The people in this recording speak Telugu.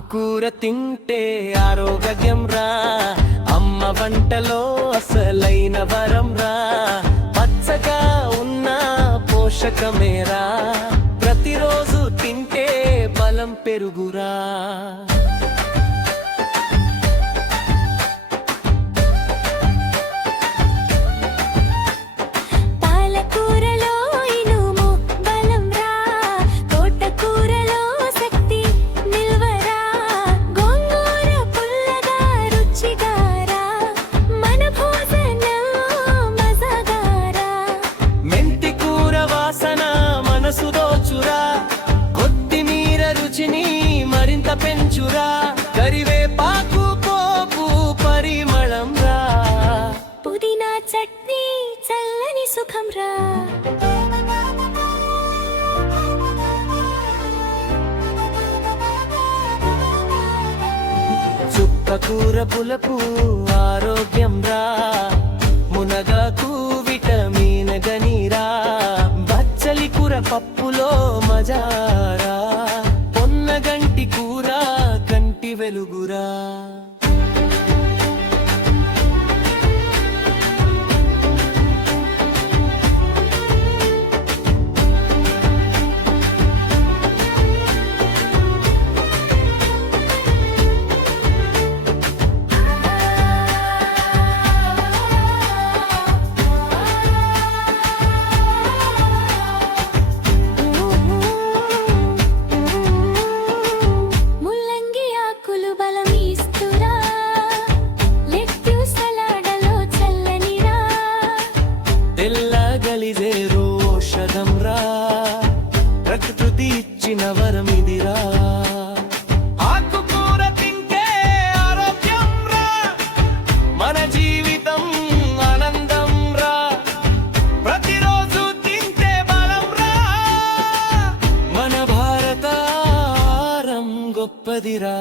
ఆకుకూర తింటే ఆరోగ్యం రా, అమ్మ వంటలో అసలైన వరం రా. పచ్చగా ఉన్న పోషకమేరా, ప్రతిరోజు తింటే బలం పెరుగురా. కొత్తిమీర రుచిని మరింత పెంచురా, కరివేపాకు పోపు పరిమళం రా. పుదీనా చట్నీ చల్లని సుఖం రా. చుక్కకూర పులుపు ఆరోగ్యం రా, మునగాకు విటమిన్ గనిరా. బచ్చలి కూర పప్పులో మజారా, పొన్నగంటి కూర కంటి వెలుగురా. తెల్లగలిజేరు ఔషధం రా, ప్రకృతి ఇచ్చిన వరమిదిరా. ఆకుకూర తింటే ఆరోగ్యం రా, మన జీవితం ఆనందం రా. ప్రతిరోజు తింటే బలం రా, మన భారత ఆహారం గొప్పదిరా.